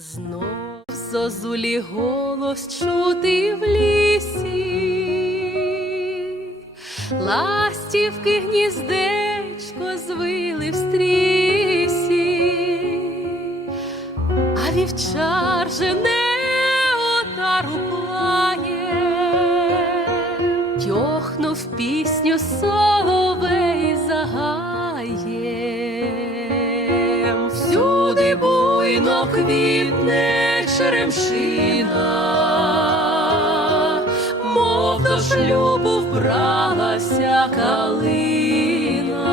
Знов зозулі голос чути в лісі, ластівки гніздечко звили в стрісі, а вівчар жене отару плає, тьохнув пісню соловей загає. Всюди буйно квітне черемшина, мов до шлюбу вбралася калина,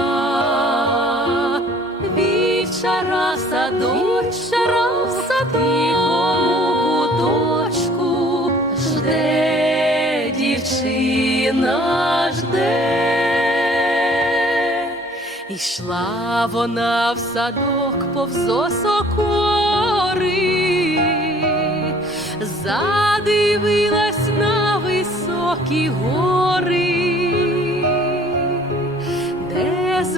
вівчара садочара в садовому куточку жде дівчина жде. Ішла вона в садок повз осокори, задивилась на високі гори, де з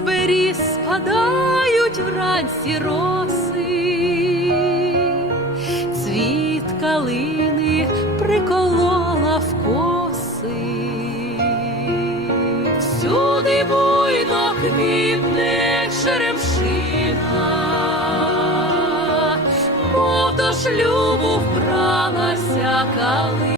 спадають вранці роси, цвіт калини приколола в коси. Всюди буйно квітне черемшина,